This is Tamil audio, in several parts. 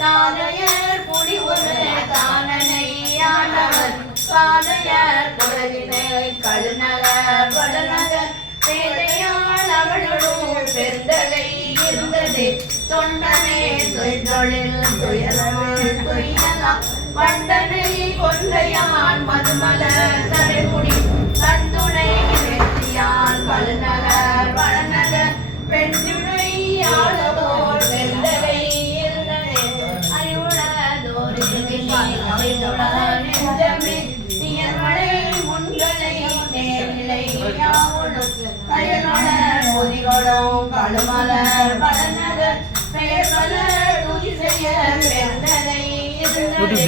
தானையர் புடி ஒரு தானனை ஆண்டவர் பாதையர் குலவினை கழுநகர் வடநகர் பேதையாள் அவளுடன் பெருந்தகை இருந்தது தொண்டனை தொழில் துயரமே துயலாம் வண்டனை கொன்றையான் மதுமலர் தடைமுடி தந்துணை வெற்றியான் கழுநகர் வடநகர் பெண்துணை ஆளவோர் பெருந்தகை இருந்தது அறிவுளதோரில் நெஞ்சமே நீர்மலை முன்களை நேரிலை யாவுடும் கயல்மலர் பொதிகளும் கழுமலர் வடநகர் பெயர்மலர் துதிசெய்ய பெருந்தகை இருந்தது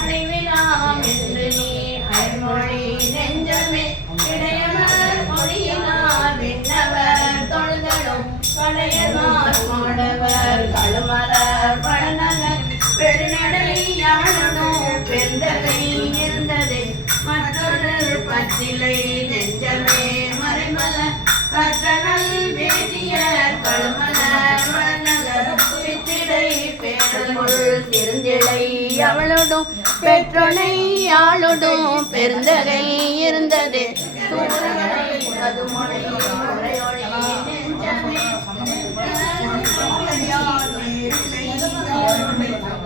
அணிவிலாம் என்று நீ அயர்மொழி நெஞ்சமே இடையமர் மொழியினார் விண்ணவர் தொழுதலும் பழையமார் மாணவர் கழுமலர் வடநகர் பெருநடை யாழனும் பெருந்தகை இருந்தது மற்றொரு பச்சிலை நெஞ்சமே மறைமலர் கற்றனல் வேதியர் கழுமலர் வடநகர் சித்திடை பேரங்குள் திருந்திடை அவளோடும் பெற்றொனை ஆளோடும் பெருந்தகை இருந்தது சூரனை அதுமொழி உரையொழி நெஞ்சமே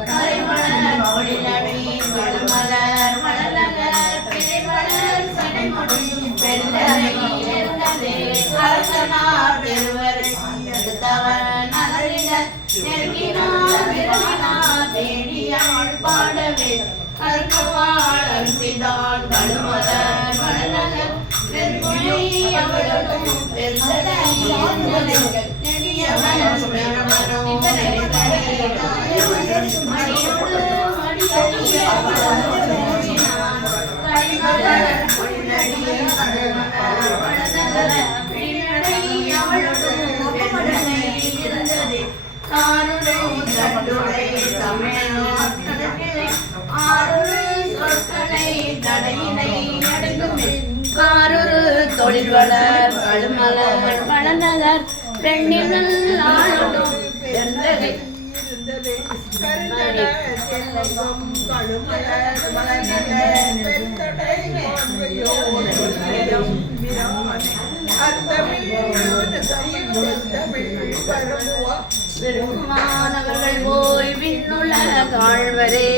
கரைமலர் ஒளிநடை கழுமலர் வடநகர் பிறைமலர் சடைமுடி பெருந்தகை இருந்தது அரசனார் பெருவரை எடுத்தவன் நலரினர் நெருங்கினார் விரலினார் தேடியாள் பாடவே கற்கவாள் அரிசிதான் கழுமலர் வடநகர் பெருமொழி அவளும் பெருந்தகை இருந்தது நெடியவன் பெருமனும் மணியோடு மணியடிய கரிமலர் பொன்னடி கழுமலர் வடநகர் பின்னடை அவளும் பெருந்தகை இருந்தது காருடை தட்டுடை தமிழை ஆறுரு சொற்களை தடையினை அடங்குமே காரொரு தொழில் வளர் கழுமலர் வடநகர் பெண்ணிகள் ஆளுடும் பெருந்தகை பெருமானவர்கள் போய் விண்ணுல காழ்வரே